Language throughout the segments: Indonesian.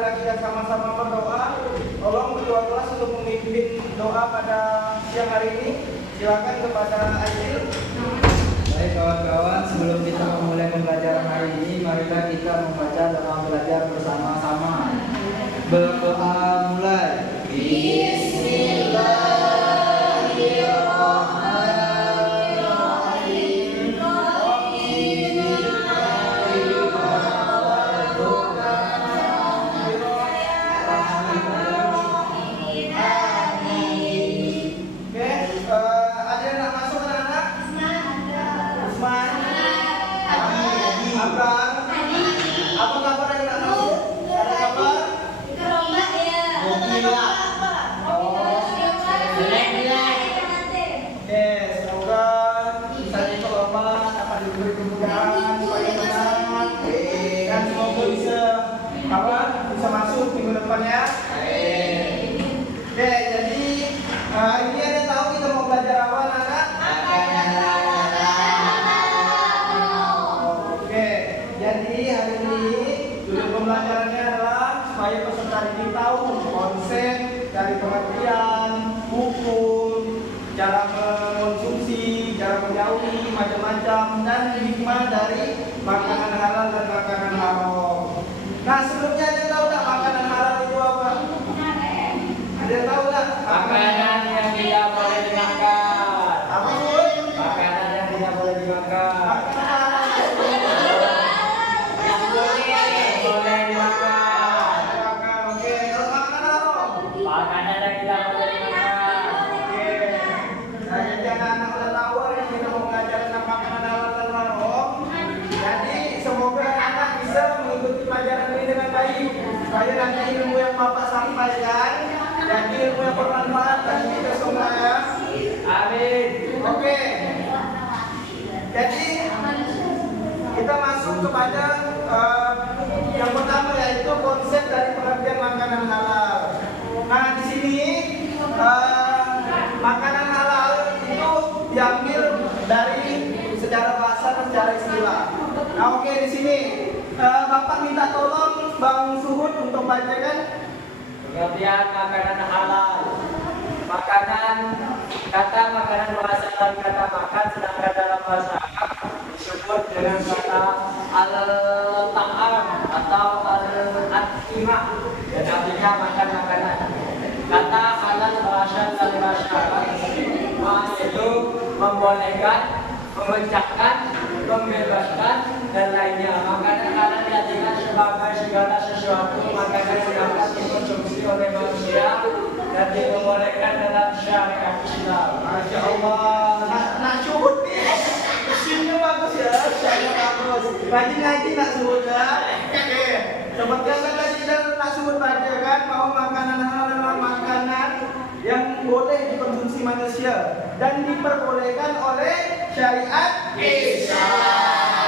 marilah kita sama-sama berdoa. Tolong ketua kelas untuk memimpin doa pada siang hari ini. Silakan kepada Aidil. Baik kawan-kawan, sebelum kita memulai pembelajaran hari ini, marilah kita membaca doa belajar bersama-sama. Berdoa mulai. Bisa masuk minggu depannya. Oke, jadi ini ada tahu kita mau belajar apa, anak? Oke, jadi hari ini judul pembelajarannya adalah supaya peserta didik tahu konsep dari pengertian, hukum, cara mengonsumsi, cara menjauhi macam-macam, dan hikmah dari makanan halal dan makanan haram. Nah, sebelumnya ada yang tahu tak makanan halal itu apa? Ada yang tahu tak? Makanan yang tidak boleh dimakan. Apa itu? Makanan yang tidak boleh dimakan. Makanan halal Yang boleh dimakan. Oke, kalau makanan haram? Makanan yang tidak boleh dimakan. Oke. Nah, jadi anak-anak udah tahu hari ini kita mau belajar tentang makanan halal dan haram. Jadi semoga anak bisa mengikuti pelajaran ini dengan baik, supaya nanti ilmu yang Bapak sampaikan jadi ilmu yang bermanfaat bagi kita semua ya. Amin. Oke. Jadi kita masuk kepada yang pertama, yaitu konsep dari pengertian makanan halal. Nah, di sini makanan halal itu diambil dari secara bahasa dan secara istilah. Nah, oke, di sini Bapak minta tolong Bang Suhud untuk bacakan. Pengertian makanan halal. Makanan, kata makanan berasal dari kata makan, sedangkan dalam bahasa Arab disebut dengan kata al-ta'am atau al-atimah, dan artinya makan makanan. Kata halal berasal dari bahasa Arab, yaitu membolehkan, memecahkan, membebaskan, dan lainnya. Makanan halal diartikan sebagai segala sesuatu makanan yang dapat dikonsumsi oleh manusia dan diperbolehkan dalam syariat Islam. Masya Allah, nak Suhud nih, mesinnya bagus ya, syariat bagus. Rajin ngaji nak Suhud ya. Oke, seperti yang tadi nak Suhud bacakan bahwa makanan halal adalah makanan yang boleh dikonsumsi manusia dan diperbolehkan oleh syariat Islam.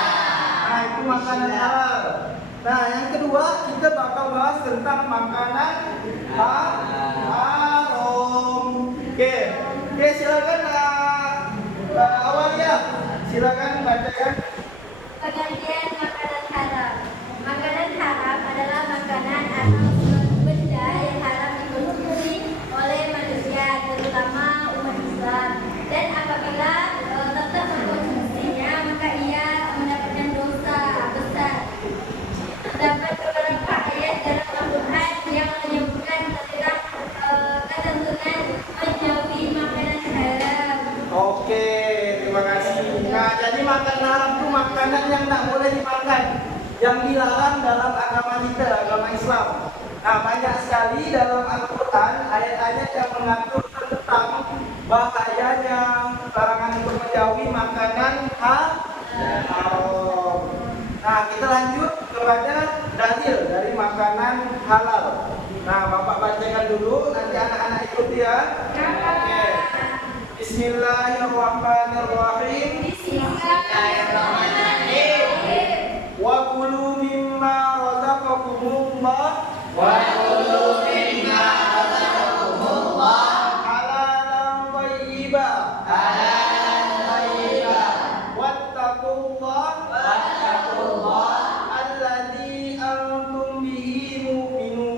Nah, itu makanan halal. Nah, yang kedua kita bakal bahas tentang makanan haram. Oke, silakan Awalia, silakan bacakan. Pengertian makanan haram. Makanan haram adalah makanan atau suatu benda yang haram dikonsumsi oleh manusia, terutama umat Islam. Dan apabila tetap mengkonsumsinya, maka ia mendapatkan dosa besar. Terdapat beberapa ayat dalam Al-Quran yang menyebutkan tentang ketentuan menjauhi makanan haram. Oke, terima kasih. Nah, jadi makanan haram itu makanan yang tidak boleh dimakan, yang dilarang dalam agama kita, agama Islam. Nah, banyak sekali dalam Al-Quran ayat-ayat yang mengatur tentang bahayanya larangan untuk menjauhi makanan haram. Nah, kita lanjut kepada dalil dari makanan halal. Nah, Bapak bacakan dulu, nanti anak-anak ikuti ya. Oke. Bismillahirrahmanirrahim. Bismillahirrahmanirrahim. Wa kulu mimma razaqakumullah halalan thayyiban. Wattaqullah alladzi antum bihi mu'minun.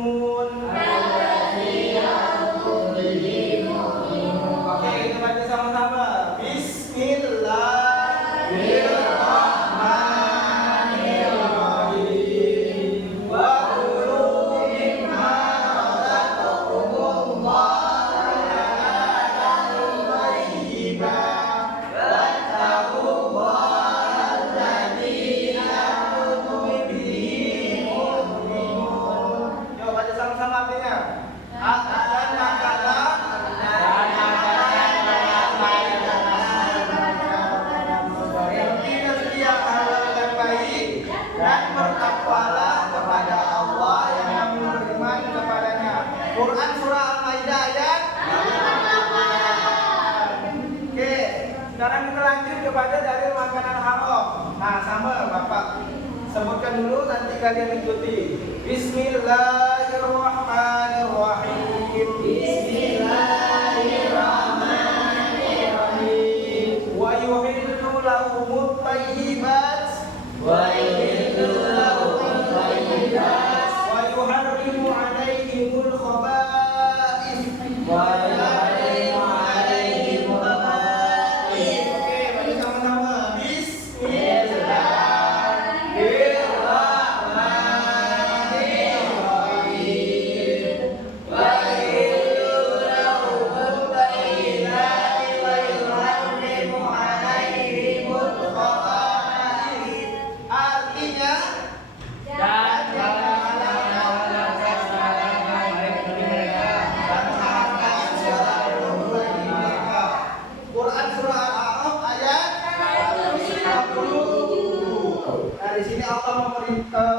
kepada dari makanan haram. Nah, sama Bapak sebutkan dulu, nanti kalian ikuti. Bismillahirrahmanirrahim. Bismillahirrahmanirrahim. Wa yuhillu lahumut thayyibat. Wa yuharrimu alaihimul khaba'ith.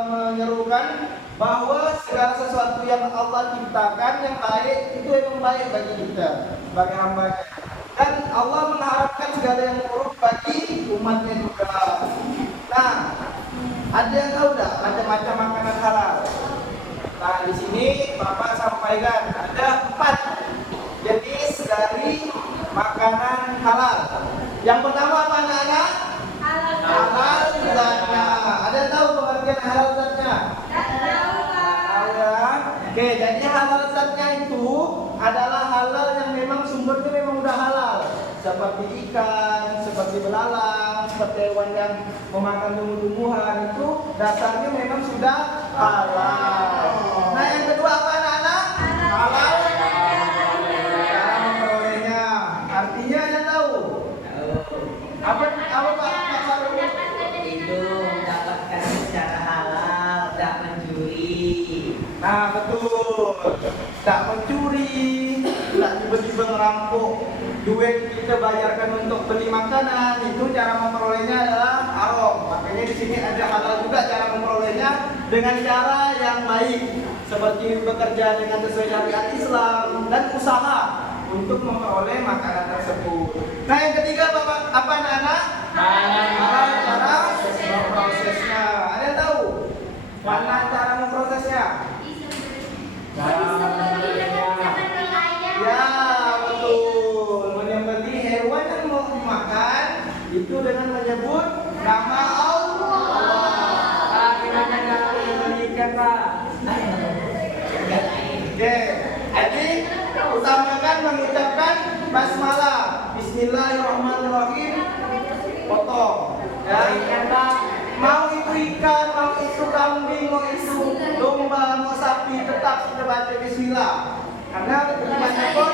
Menyerukan bahwa segala sesuatu yang Allah ciptakan yang baik itu memang baik bagi kita sebagai hamba-Nya, dan Allah mengharapkan segala yang buruk bagi umatnya juga. Nah, ada yang tahu tidak macam-macam makanan halal? Nah, di sini Bapak sampaikan ada 4 jenis dari makanan halal. Yang pertama apa anak-anak? Halal zatnya. Ada yang tahu pengertian halal zatnya? Oke, jadi halal zatnya itu adalah halal yang memang sumbernya memang udah halal, seperti ikan, seperti belalang, seperti hewan yang memakan tumbuh-tumbuhan, itu dasarnya memang sudah halal. Nah, yang kedua apa anak-anak? Halal cara memperolehnya. Artinya ada tahu? Apa Pak Sarul? Itu mendapatkan secara halal, tidak mencuri. Nah, betul. Tak mencuri, tak tiba-tiba ngerampok duit kita bayarkan untuk beli makanan, itu cara memperolehnya adalah haram. Makanya di sini ada halal juga cara memperolehnya dengan cara yang baik, seperti bekerja dengan sesuai syariat Islam dan usaha untuk memperoleh makanan tersebut. Nah, yang ketiga apa anak-anak? Halal cara memprosesnya. Ada yang tahu mana cara memprosesnya? Ya, betul. Menyembelih hewan yang mau dimakan itu dengan menyebut nama Allah. Gimana cara menyembelihkan, Pak? Oke, jadi utamakan mengucapkan basmalah, Bismillahirrahmanirrahim, potong. Ya, Ikan, Pak. mau itu ikan, mau itu kambing, mau itu domba, mau sapi, tetap kita baca Bismillah. Karena kebanyakan pun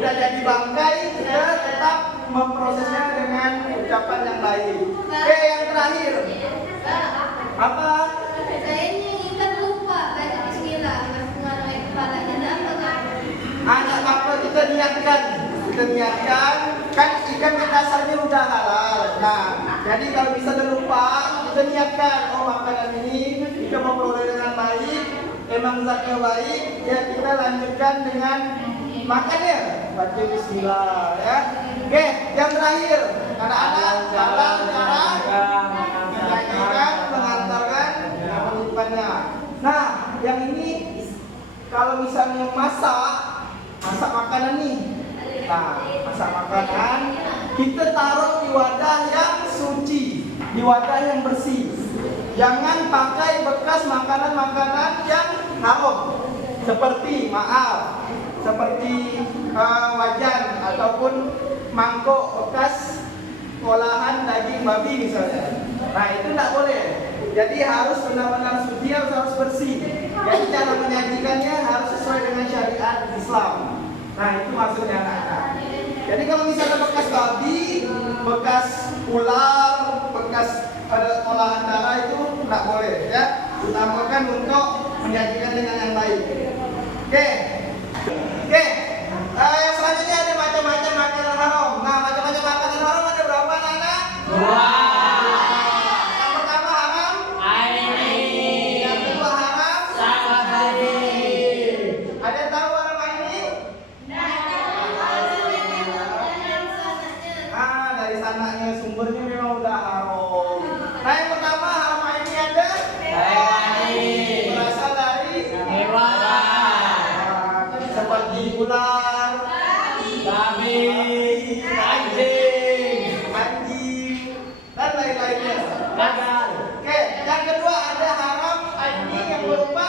udah jadi bangkai, kita tetap memprosesnya dengan ucapan yang baik. Oke, yang terakhir apa? Saya ini kan lupa baca bismillah, mengalami kepalanya. Ada apa kan? Anak apa kita niatkan kan ikan yang dasarnya udah halal. Nah, jadi kalau bisa lupa kita niatkan, oh makanan ini kita memperoleh dengan baik, emang zatnya baik, ya kita lanjutkan dengan makannya, baca Bismillah ya. Oke, yang terakhir anak-anak dalam cara menyajikan, mengantarkan, dan menyimpannya. Nah, yang ini kalau misalnya masak makanan nih. Nah, masak makanan kita taruh di wadah yang suci, di wadah yang bersih. Jangan pakai bekas makanan-makanan yang haram, seperti wajan ataupun mangkok bekas olahan daging babi misalnya. Nah, itu tidak boleh. Jadi harus benar-benar suci, harus bersih. Jadi cara menyajikannya harus sesuai dengan syariat Islam. Nah, itu maksudnya anak-anak. Jadi kalau misalnya bekas babi, bekas ular, bekas olahan darah itu tidak boleh ya. Utamakan untuk menyajikan dengan yang baik. Oke. Yang selanjutnya ada macam-macam makanan haram. Nah, macam-macam makanan haram ada berapa anak-anak? Yang pertama haram. Yang kedua haram. Ada yang tahu haram ini? Dari sananya sumber ular, babi, anjing, dan lain-lainnya. gagal, Oke, yang kedua ada haram ini yang berupa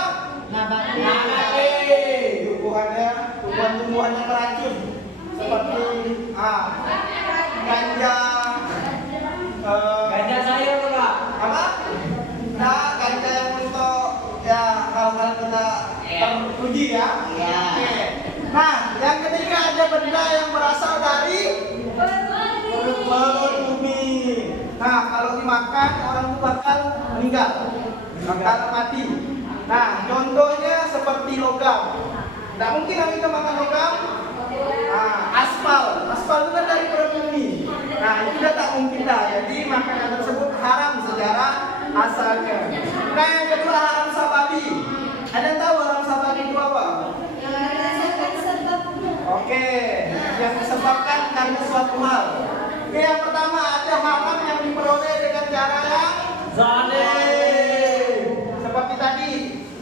nabati, tumbuhan-tumbuhan yang beracun seperti ganja, ganja sayur Pak. apa? Nah, ganja yang untuk ya hal-hal kita terpuji ya. Iya. Oke. Nah, yang ketiga ada benda yang berasal dari perut bumi. Nah, kalau dimakan orang itu bakal meninggal, bakal mati. Nah, contohnya seperti logam. Tidak mungkin kita makan logam. Nah, aspal itu kan dari perut bumi. Nah, itu sudah tak mungkin dah. Jadi makanan tersebut haram secara asalnya. Nah, yang kedua haram sababi. Ada yang tahu haram sababi itu apa? Oke, yang disebabkan karena suatu hal. Oke, yang pertama ada haram yang diperoleh dengan cara yang Zalim, seperti tadi,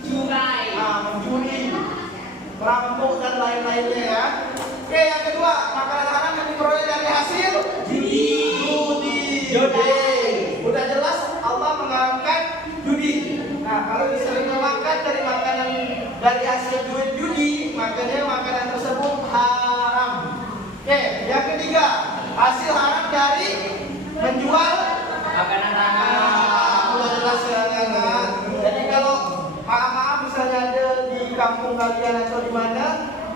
mencuri, merampok dan lain-lainnya ya. Oke, yang kedua makanan haram yang diperoleh dari hasil judi. Udah jelas Allah mengharamkan judi. Nah, kalau disering makan dari makanan dari hasil judi, makanya makanan tersebut haram. Oke, yang ketiga hasil haram dari menjual makanan haram. udah jelas ya kan? Jadi kalau maaf misalnya ada di kampung kalian atau di mana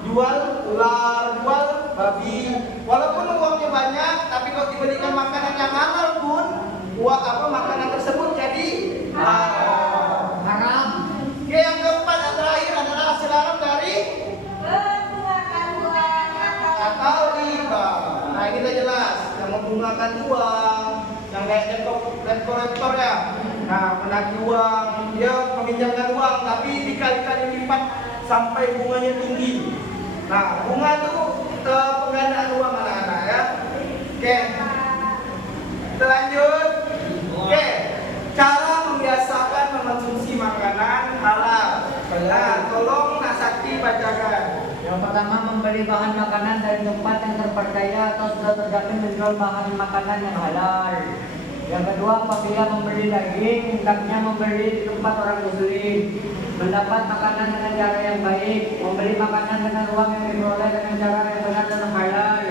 jual ular, jual babi, walaupun uangnya banyak, tapi kalau diberikan makanan yang halal pun makanan tersebut jadi haram. Oke, yang keempat dan terakhir adalah hasil haram dari atau riba. Nah, ini udah jelas yang menggunakan uang, yang kayak debt collector ya. Nah, menagih uang, dia meminjamkan uang tapi dikali-kali lipat sampai bunganya tinggi. Nah, bunga itu penggandaan uang anak-anak ya. Oke, kita lanjut. Oke, cara membiasakan mengonsumsi makanan halal. Nah, tolong Nak Sakti bacakan. Yang pertama, membeli bahan makanan dari tempat yang terpercaya atau sudah terjamin menjual bahan makanan yang halal. Yang kedua, apabila membeli daging, hendaknya membeli di tempat orang muslim. Mendapat makanan dengan cara yang baik, membeli makanan dengan uang yang diperoleh dengan cara yang benar dan halal.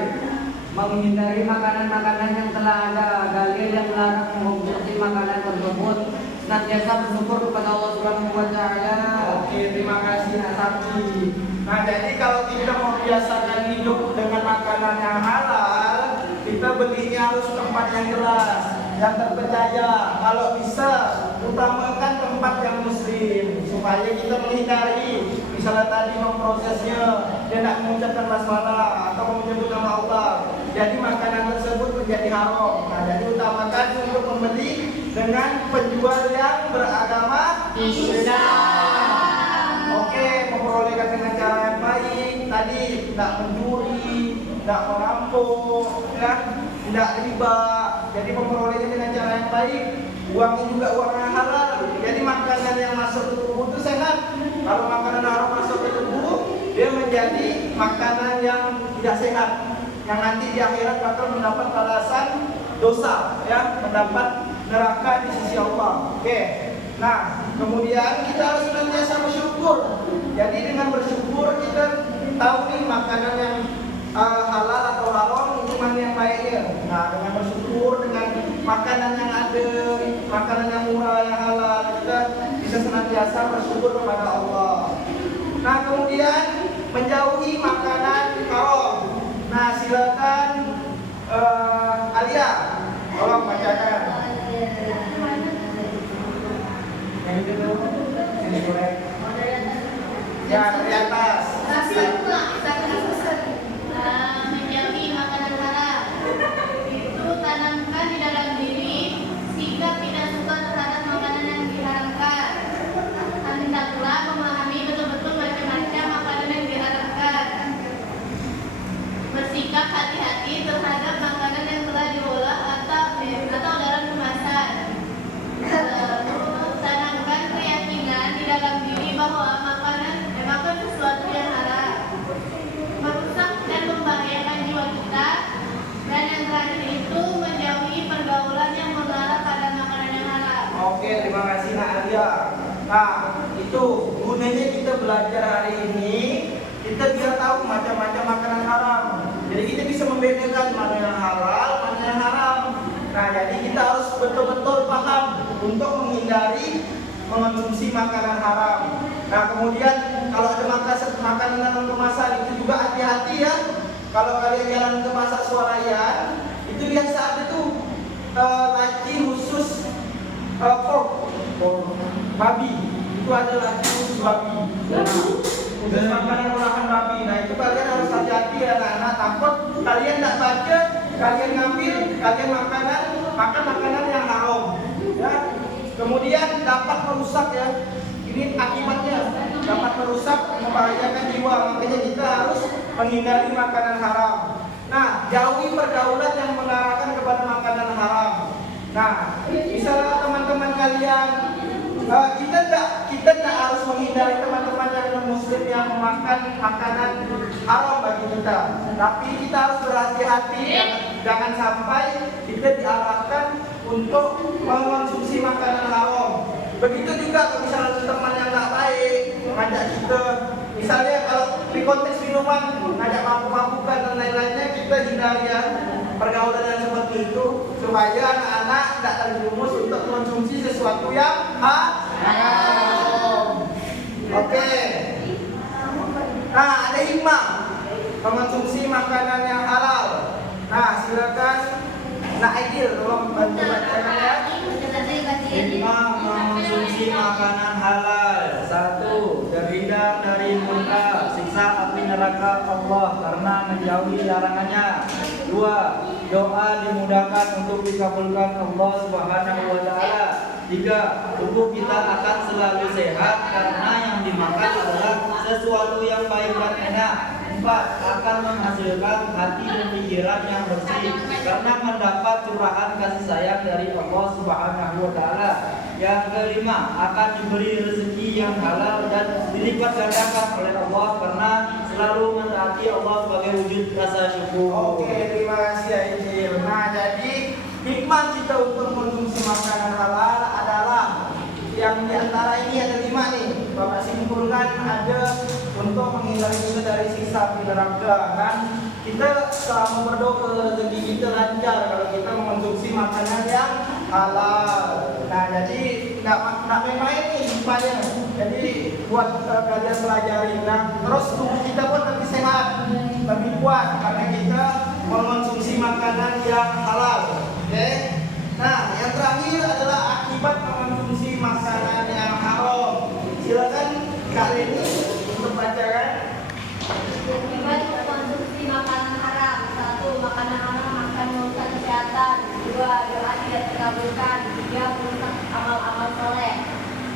Menghindari makanan-makanan yang telah ada dalil yang melarang mengkonsumsi makanan tersebut. Senantiasa bersyukur kepada Allah Subhanahu wa taala. Oke, terima kasih Nak Sakti. Nah, jadi kalau kita mau biasakan hidup dengan makanan yang halal, kita belinya harus tempat yang jelas, yang terpercaya. Kalau bisa, utamakan tempat yang muslim supaya kita menghindari. Misalnya tadi memprosesnya, dia tidak mengucapkan basmalah atau menyebut nama Allah. Jadi makanan tersebut menjadi haram. Nah, jadi utamakan untuk membeli dengan penjual yang beragama Islam. Oke, memperolehkan dengan cara yang baik. Tadi tidak mencuri, tidak merampok, ya, tidak riba. Jadi memperolehnya dengan cara yang baik. Uangnya juga uang yang halal. Jadi makanan yang masuk ke tubuh itu sehat. Kalau makanan haram masuk ke tubuh, dia menjadi makanan yang tidak sehat. Yang nanti di akhirat bakal mendapat balasan dosa, ya, mendapat neraka di sisi Allah. Oke. Nah, kemudian kita harus senantiasa bersyukur. Jadi dengan bersyukur kita tahu nih makanan yang halal atau haram, itu mana yang baiknya. Nah, dengan bersyukur dengan makanan yang ada, makanan yang murah, yang halal, kita bisa senantiasa bersyukur kepada Allah. Nah, kemudian menjauhi makanan haram. Nah, silakan Alia, tolong bacakan. Yang itu sini boleh. Ya, dari atas. Menjauhi makanan haram. Itu tanamkan di dalam diri sikap tidak suka terhadap makanan yang diharamkan. Hendaklah memahami betul-betul macam-macam makanan yang diharamkan. Bersikap hati-hati terhadap makanan yang telah diolah atau dalam kemasan. Lalu tanamkan keyakinan di dalam diri bahwa makan sesuatu yang haram. Nah, itu gunanya kita belajar hari ini. Kita biar tahu macam-macam makanan haram. Jadi kita bisa membedakan mana yang halal, mana yang haram. Nah, jadi kita harus betul-betul paham untuk menghindari mengonsumsi makanan haram. Nah, kemudian kalau ada makanan dalam kemasan itu juga hati-hati ya. Kalau kalian jalan ke pasar swalayan, itu biasa ada tuh laci khusus pork babi. Itu ada laci khusus babi. Khusus makanan olahan babi. Nah, itu kalian harus hati-hati ya anak-anak. Takut kalian tidak baca, kalian ngambil, kalian makan makanan yang haram. Ya. Kemudian dapat merusak ya. Ini akibatnya dapat merusak, membahayakan jiwa. Makanya kita harus menghindari makanan haram. Nah, jauhi pergaulan yang mengarahkan kepada makanan haram. Nah, misalnya teman-teman kalian, kita tidak harus menghindari teman-teman yang non-muslim yang memakan makanan haram bagi kita. Tapi kita harus berhati-hati, jangan sampai kita diarahkan untuk mengonsumsi makanan haram. Begitu juga kalau misalnya teman yang tak baik ngajak kita, misalnya kalau di konteks minuman ngajak mabuk-mabukan dan lain-lainnya, kita hindari ya pergaulan yang seperti itu supaya anak-anak tidak terjerumus untuk mengonsumsi sesuatu yang haram. Oke. Nah, ada hikmah mengonsumsi makanan yang halal. Nah, silakan Nak Aidil tolong bantu bacakan ya. Hikmah mengonsumsi makanan halal. 1. Terhindar dari murka siksa api neraka Allah karena menjauhi larangannya. 2. Doa dimudahkan untuk dikabulkan Allah Subhanahu wa taala. 3. Tubuh kita akan selalu sehat karena yang dimakan adalah sesuatu yang baik dan enak. 4. Akan menghasilkan hati dan pikiran yang bersih karena mendapat curahan kasih sayang dari Allah Subhanahu wa taala. Yang kelima, akan diberi rezeki yang halal dan dilipat gandakan oleh Allah karena selalu mentaati Allah sebagai wujud rasa syukur. Oke, terima kasih Aidil. Nah, jadi hikmah kita untuk mengonsumsi makanan halal adalah yang diantara ini ada 5 nih. Bapak simpulkan ada untuk menghindari kita dari siksa api neraka kan. Kita selama berdoa rezeki kita lancar kalau kita mengonsumsi makanan yang halal. Nah, jadi nggak main-main nih hikmahnya. Jadi buat kalian pelajari. Nah, terus tubuh kita pun lebih sehat, lebih kuat karena kita mengonsumsi makanan yang halal. Oke. Nah, yang terakhir adalah akibat mengonsumsi makanan yang haram. Silakan Kak Leni untuk bacakan. Akibat mengkonsumsi makanan haram. 1. Makanan haram akan merusak kesehatan. 2. Doa tidak terkabulkan. 3. Merusak amal-amal soleh.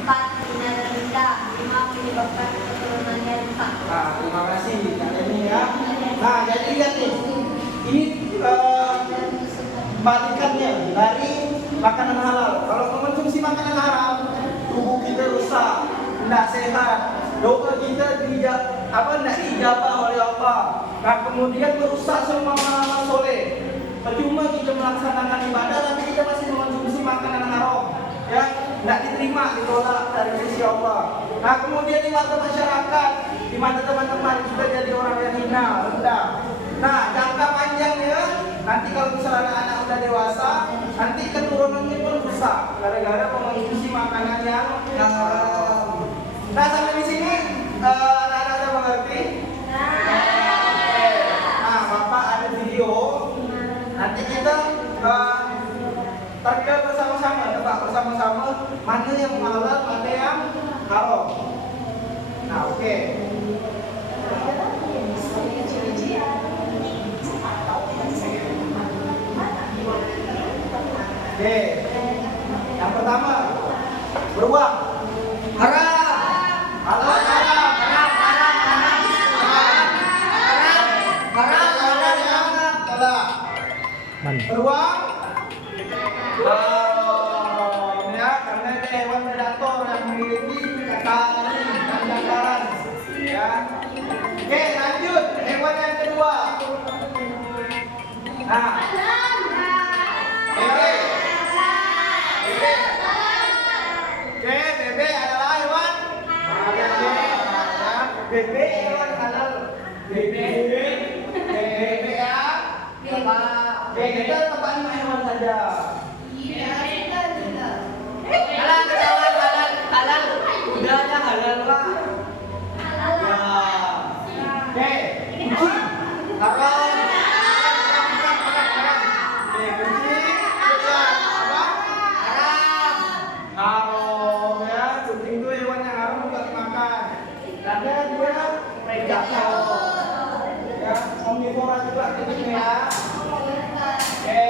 4. Hina dan rendah. 5. Menyebabkan keturunannya rusak. Nah, terima kasih Kak Leni ya. Nah, jadi lihat nih. Ini balikannya dari makanan halal. Kalau mengonsumsi makanan haram, tubuh kita rusak, tidak sehat. Doa kita tidak dijabah oleh Allah. Nah, kemudian merusak semua amal soleh. Percuma kita melaksanakan ibadah tapi kita masih mengonsumsi makanan haram, ya tidak diterima, ditolak dari sisi Allah. Nah, kemudian di mata masyarakat, di mata teman-teman kita jadi orang yang hina, rendah. Nah, jangka panjangnya nanti kalau misalnya anak udah dewasa, nanti keturunannya pun rusak gara-gara mengonsumsi makanan yang haram. Nah, sampai di sini anak-anak udah mengerti? Nah, Bapak ada video. Nanti kita tanda bersama-sama, tebak bersama-sama mana yang halal, mana yang haram. Nah, oke. Oke. Yang pertama, beruang. Haram. Halal, haram, haram, haram, haram, haram, haram, haram, haram, haram. Beruang. Ya, karena ini hewan predator yang memiliki taring dan jangkaran. Ya. Oke, lanjut. Hewan yang kedua. Nah. Bebek. Bebek. Oke, Bebek hewan halal. Bebek ya. Kita tempat 5 hewan saja. Halal ketahuan halal. Udahnya halal pak. Ya. Oke. Kucing. Haram. Oke, kucing. Ya, apa? Haram ya. Kucing itu hewan yang haram untuk dimakan. Karena dia predator. Ya, omnivora juga kucing ya. Oke,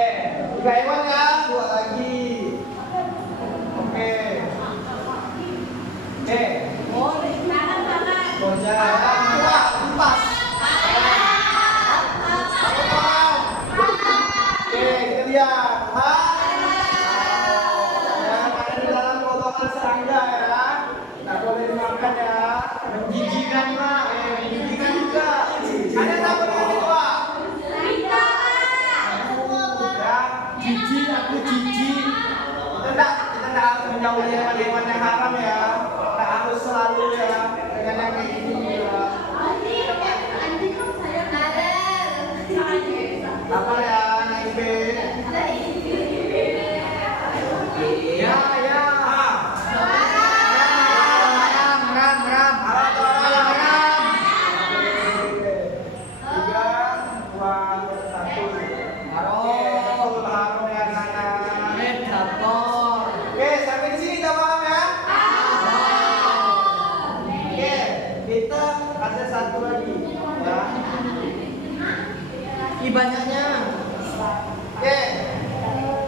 3 hewan ya, 2 lagi. Oke. Bocah, dua, empat. Oke, kita lihat. Ya, ada di dalam potongan serangga ya. Nggak boleh dimakan ya. Menjijikan pak, menjijikan juga. Ada siapa yang kedua? Ya, jijik, aku jijik. Kita nggak harus menjauhi hewan-hewan yang haram ya. Nggak harus selalu ya dengan yang kayak gini ya. Apa ya, naik B? Ya. Ram. Haram. 3, 2, 1. Haram ya anak. Oke, sampai di sini kita paham ya? Oke, kita ada satu lagi ya. Banyaknya. Oke,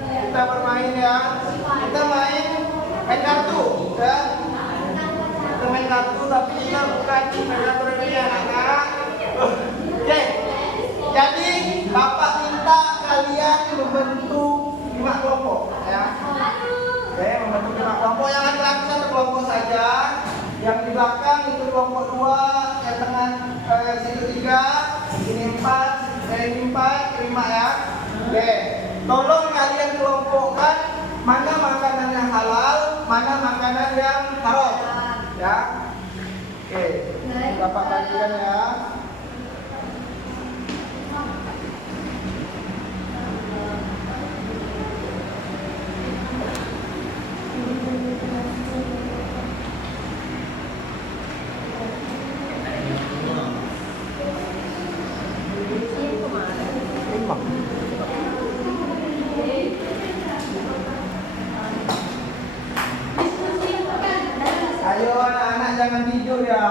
kita bermain ya. Kita main kartu ya. Kita main kartu tapi kita bukan main kartu ini anak-anak. Oke, jadi Bapak minta kalian membentuk 5 kelompok ya. Oke, membentuk 5 kelompok. Yang laki-laki 1 kelompok saja. Yang di belakang itu kelompok 2, yang tengah situ 3, ini 4, ini 4, 5 ya. Oke, tolong kalian kelompokkan mana makanan yang halal, mana makanan yang haram ya. Oke, Bapak bagikan ya. Ayo anak-anak jangan tidur ya.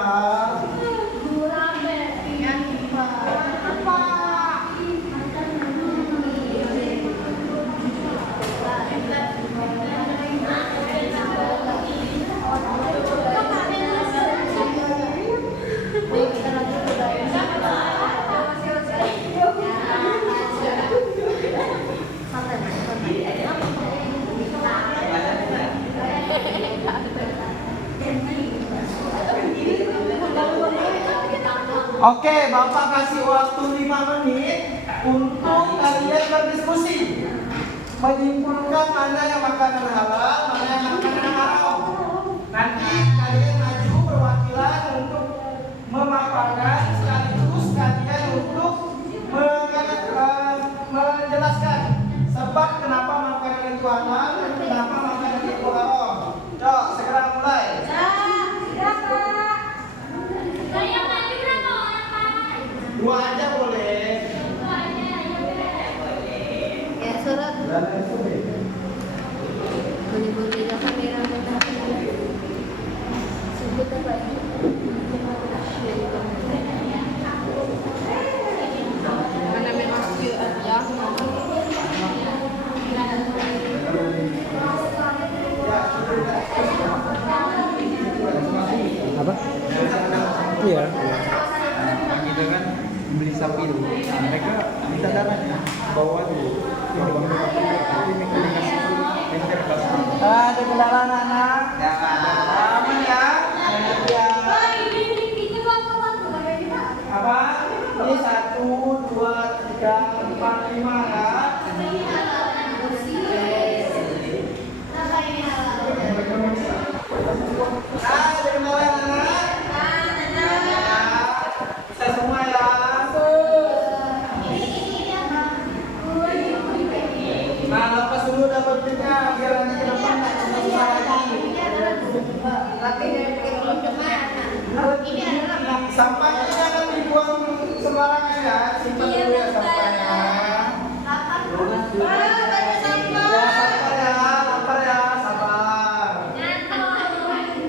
Oke, Bapak kasih waktu 5 menit untuk kalian berdiskusi, menyimpulkan mana yang makanan halal, mana yang makanan haram. Nanti kalian maju perwakilan untuk memaparkan sekaligus kalian untuk menjelaskan sebab kenapa makanan itu halal dan kenapa makanan itu haram. Yuk, segera mulai. Dua aja boleh. Ya surat. Boleh kamera. Sebut apa ini? Mana memang aja. Apa? Iya. Kita kan beli sapi itu, mereka minta darahnya, bawa dulu. Kalau bang tapi mereka dikasih meter plastik. Ada kendala anak-anak? Aman ya? Apa? Ini 1, 2, 3, 4, 5 ya. Ada kendala anak-anak? Sampahnya jangan dibuang sembarangan ya. Simpan dulu ya sampahnya. Ya sabar ya, sabar ya, sabar.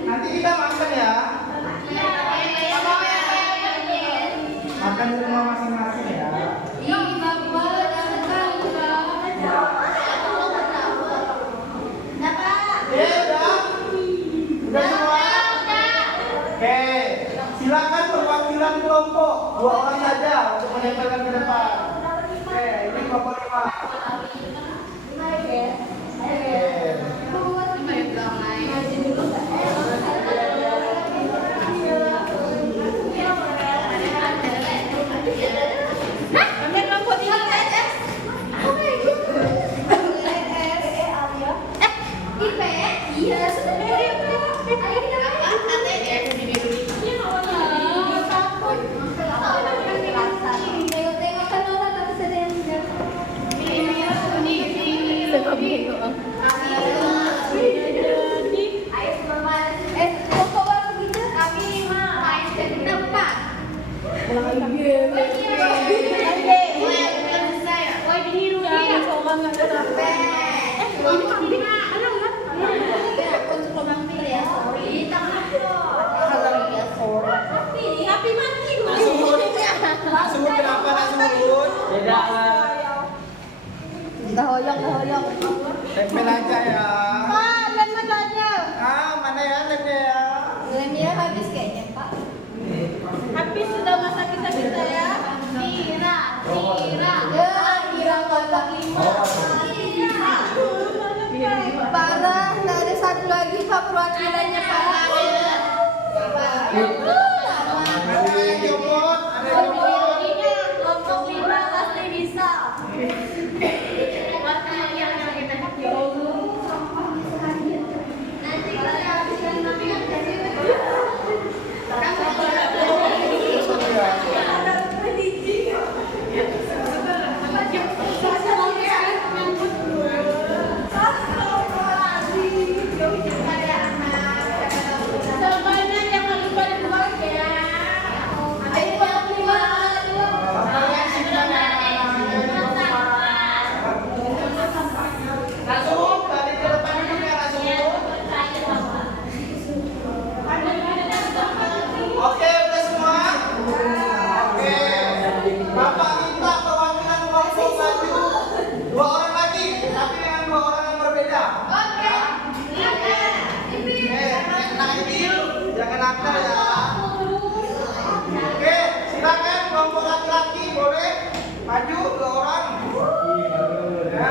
Nanti kita makan ya. Makan di rumah masing-masing ya. Udah semua? Oke, silakan perwakilan kelompok 2 orang saja untuk menempelkan di depan. Oke, ini kelompok 5. Nasud kenapa Nasud? Hoyong. Tempel aja ya. Mana ya lemnya ya? Lemnya habis kayaknya, Pak. Habis sudah masa kita ya. Kira kotak 5. Parah, nggak ada satu lagi Pak perwakilannya Pak. Ada yang jemput, ada yang jemput. Kelompok 5 pasti bisa. Nanti kita habiskan makanan dari Nasud, tadi ke depan dulu ya Nasud. Oke, udah semua? Oke. Bapak minta perwakilan kelompok maju 2 orang lagi, tapi dengan 2 orang yang berbeda. Anak kecil, jangan nakal ya. Oke, silakan kelompok laki-laki boleh maju 2 orang. Ya.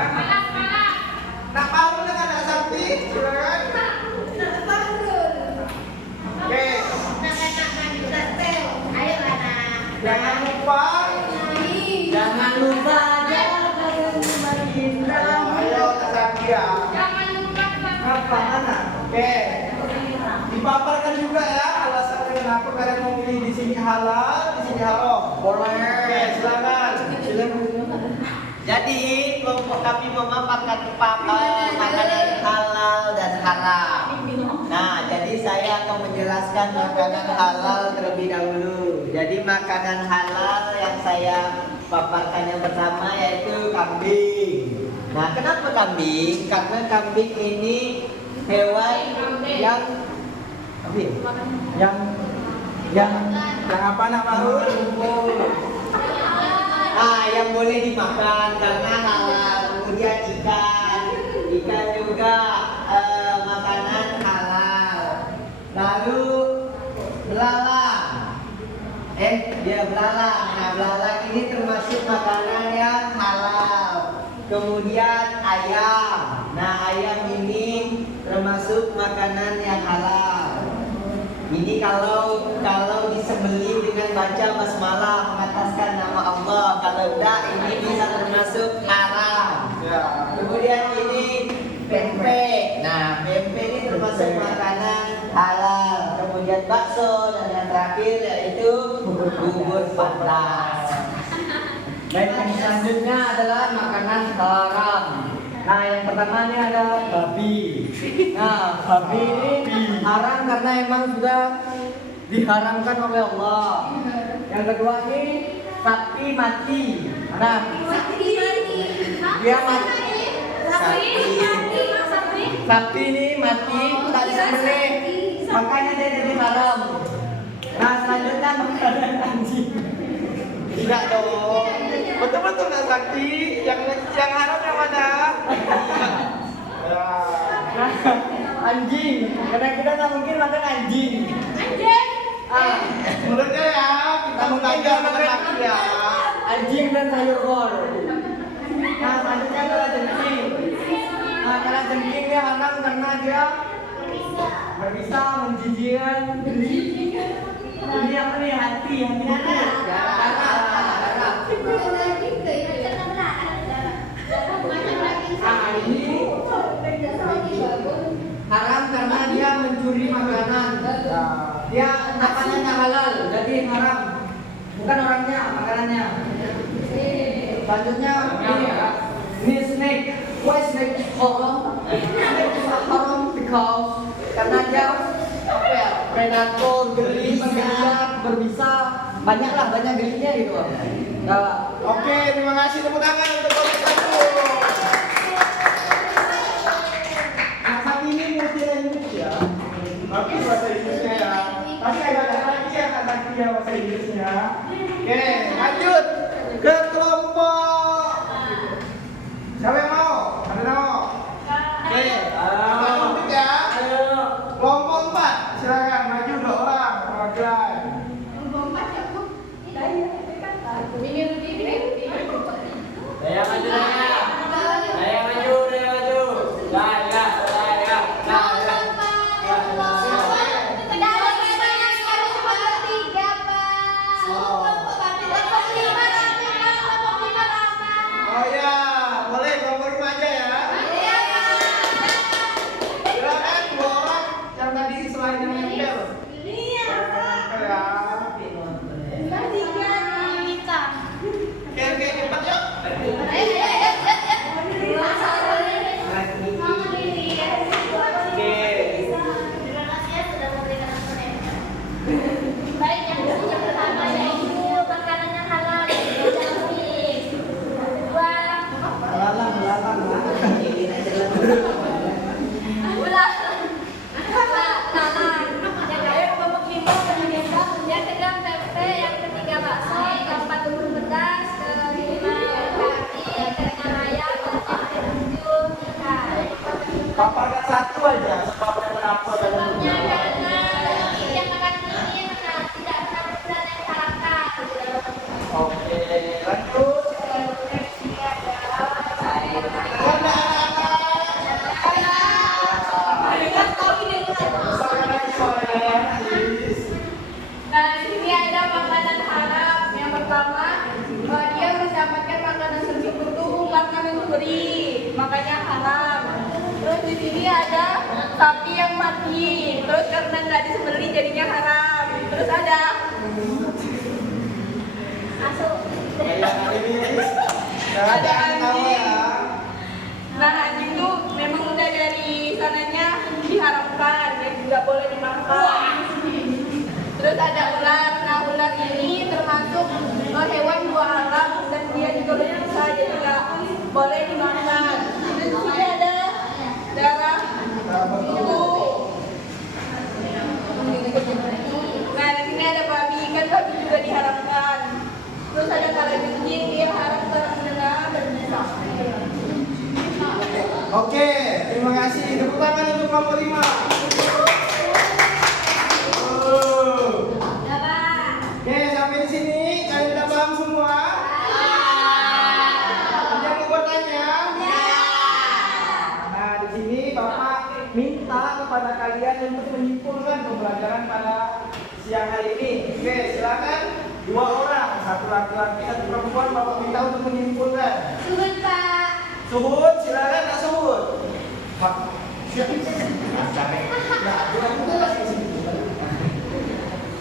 Nak Bahrul dengan Nak Sakti, silakan. Oke. Jangan lupa. Ayo Nak Sakti ya. Apa anak? Oke. Dipaparkan juga ya alasan kenapa kalian mau milih di sini halal, di sini haram. Boleh. Oke, silakan. Jadi kelompok kami memaparkan makanan halal dan haram. Nah, jadi saya akan menjelaskan makanan halal terlebih dahulu. Jadi makanan halal yang saya paparkan yang pertama yaitu kambing. Nah, kenapa kambing? Karena kambing ini hewan yang Yang apa Nak Bahrul? yang boleh dimakan karena halal. Kemudian ikan juga makanan halal. Lalu belalang, belalang. Nah, belalang ini termasuk makanan yang halal. Kemudian ayam. Nah, ayam ini termasuk makanan yang halal. Ini kalau disembelih dengan baca basmalah mengataskan nama Allah, kalau tidak ini bisa termasuk haram. Ya. Kemudian ini pempek. Nah, pempek ini termasuk makanan halal. Kemudian bakso dan yang terakhir yaitu bubur panas. Dan yang selanjutnya adalah makanan haram. Nah, yang pertama ini ada babi. Nah, babi ini haram karena emang sudah diharamkan oleh Allah. Yang kedua ini sapi mati. Mana? Dia mati. Sapi ini mati tak disembelih, makanya dia jadi haram. Nah selanjutnya makanan anjing. Tidak dong. Betul-betul nggak sakti. Yang haram yang mana? Ya. Anjing, karena kita nggak mungkin makan anjing. Menurutnya ya, kita belajar makan sakti ya. Anjing dan sayur kol. Nah selanjutnya adalah jengking. Nah kalau jengking dia haram karena dia berbisa, menjijikkan. Ini apa nih hati itu? Darah. Ini haram karena dia mencuri makanan. Dia makanannya halal, jadi haram. Bukan orangnya, makanannya. Selanjutnya ini snake. Why snake is haram? Snake is haram because karena dia apa ya, predator, geli, menggeliat, berbisa, banyak gelinya gitu. Oke, terima kasih, tepuk tangan untuk Bapak satu. Nah, saat ini multi language ya. Bagus bahasa Inggrisnya ya. Tapi agak lagi ya Kak Sakti ya bahasa Inggrisnya. Oke, lanjut ke kelompok. Siapa yang mau? Ada yang mau? Oke, kita lanjut ya. Kelompok 4, silakan maju 2 orang perwakilan. Saya maju. Oh ya, boleh kelompok 5 aja ya. Silakan 2 orang yang tadi selain yang nempel. Nempel ya. Oke, cepat yuk. Baik, yang pertama yaitu makanan yang halal, daging. Kedua, Lalang. ulang. Lalang. Yang kedua tempe, yang ketiga bakso, keempat bubur pedas, kelima kari, keenam ayam, ketujuh ikan. Paparkan 1 aja sebabnya kenapa dalam Sebabnya karena yang makanan ini tidak ada bulan yang diharapkan. Oke, lanjut. Nah, di sini ada makanan haram. Yang pertama, dia mendapatkan makanan tersebut karena mencuri, makanya haram. Terus di sini ada sapi yang mati, terus karena nggak disembelih jadinya haram. Terus ada masuk. Ada anjing. Nah, anjing tuh memang udah dari sananya diharamkan, yang nggak boleh dimakan. Terus ada ular. Nah, ular ini termasuk hewan buah alam dan dia juga bisa jadi nggak boleh dimakan. Terus di sini ada darah ibu. Nah, di sini ada babi, kan babi juga diharamkan. Terus ada kalajengking, dia haram karena berbisa. Oke, terima kasih. Tepuk tangan untuk kelompok 5. Oke, sampai di sini kalian udah paham semua? Ada yang mau bertanya? Nah, di sini Bapak minta kepada kalian untuk menyimpulkan pembelajaran pada siang hari ini. Oke, silakan 2 orang, 1 laki-laki, 1 perempuan. Bapak minta untuk menyimpulkan. Suhut, Pak. Suhut, silakan Kak Suhut. Pak.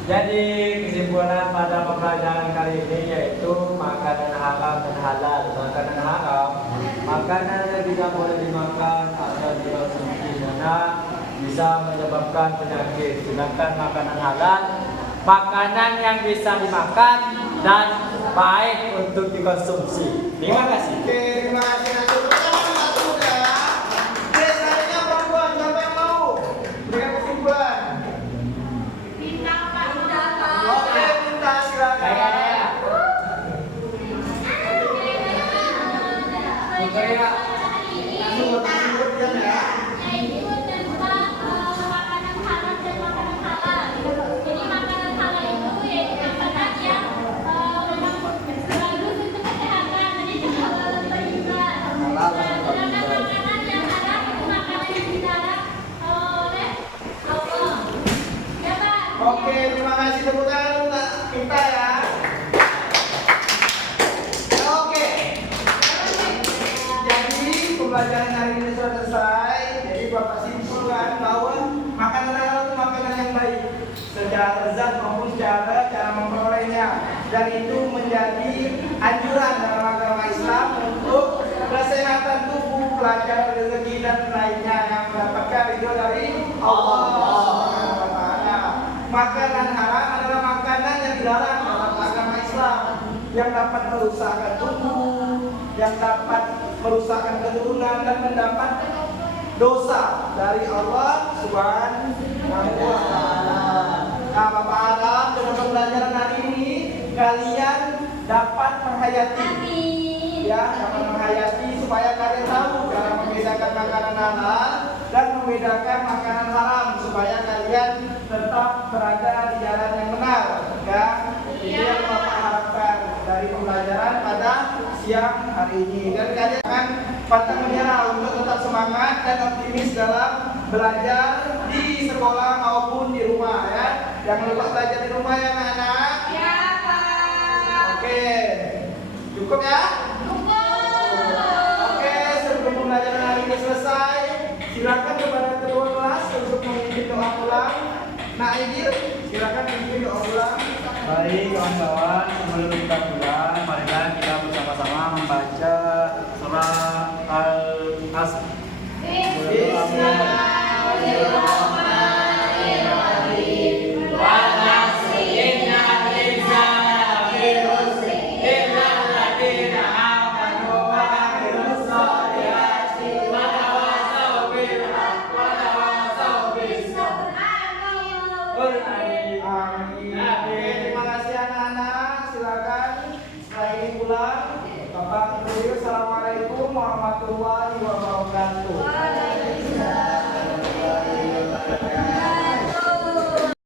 Jadi kesimpulan pada pembelajaran kali ini yaitu makanan halal dan halal. Makanan haram, makanan yang tidak boleh dimakan atau dikonsumsi karena bisa menyebabkan penyakit. Sedangkan makanan halal, makanan yang bisa dimakan dan baik untuk dikonsumsi. Terima kasih. Oke, terima kasih Nak Suhud. Tepuk tangan Nak Suhud ya. Oke, selanjutnya perempuan, siapa yang mau berikan kesimpulan? Bintang Pak. Oke, minta silakan. Kayak Nak Suhud ya. Yaitu tentang makanan halal dan makanan halal. Jadi makanan halal itu yaitu makanan yang memang bagus untuk kesehatan, jadi juga halal thayyiban. Sedangkan makanan yang haram itu makanan yang dilarang oleh Allah. Ya Pak. Oke, terima kasih tepuk tangan untuk kita ya. Oke. Jadi pembelajaran hari ini sudah selesai. Jadi Bapak simpulkan bahwa makanan halal itu makanan yang baik secara lezat maupun secara cara memperolehnya, dan itu menjadi anjuran dalam agama Islam untuk kesehatan tubuh, pelajaran rezeki dan lainnya yang mendapatkan ridho dari Allah Subhanahu wa Ta'ala. Makanan haram adalah makanan yang dilarang dalam agama Islam, yang dapat merusakkan tubuh, yang dapat merusakkan keturunan dan mendapat dosa dari Allah Subhanahu wa Ta'ala. Nah, Bapak harap dengan pembelajaran hari ini kalian dapat menghayati, ya, dapat menghayati supaya kalian tahu cara membedakan makanan halal dan membedakan makanan haram supaya kalian tetap berada di jalan yang benar, ya. Itu yang Bapak harapkan dari pembelajaran pada siang hari ini, dan kalian akan pantang menyerah untuk tetap semangat dan optimis dalam belajar di sekolah maupun di rumah, ya. Jangan lupa belajar di rumah ya anak-anak. Ya Pak. Oke, cukup ya. Oke, sebelum pembelajaran hari ini selesai, silakan kepada ketua kelas untuk memimpin doa ulang. Nak Idil, silakan memimpin doa ulang. Baik kawan-kawan, sebelum kita pulang, marilah kita bersama-sama membaca surah Al-Asr. Amin.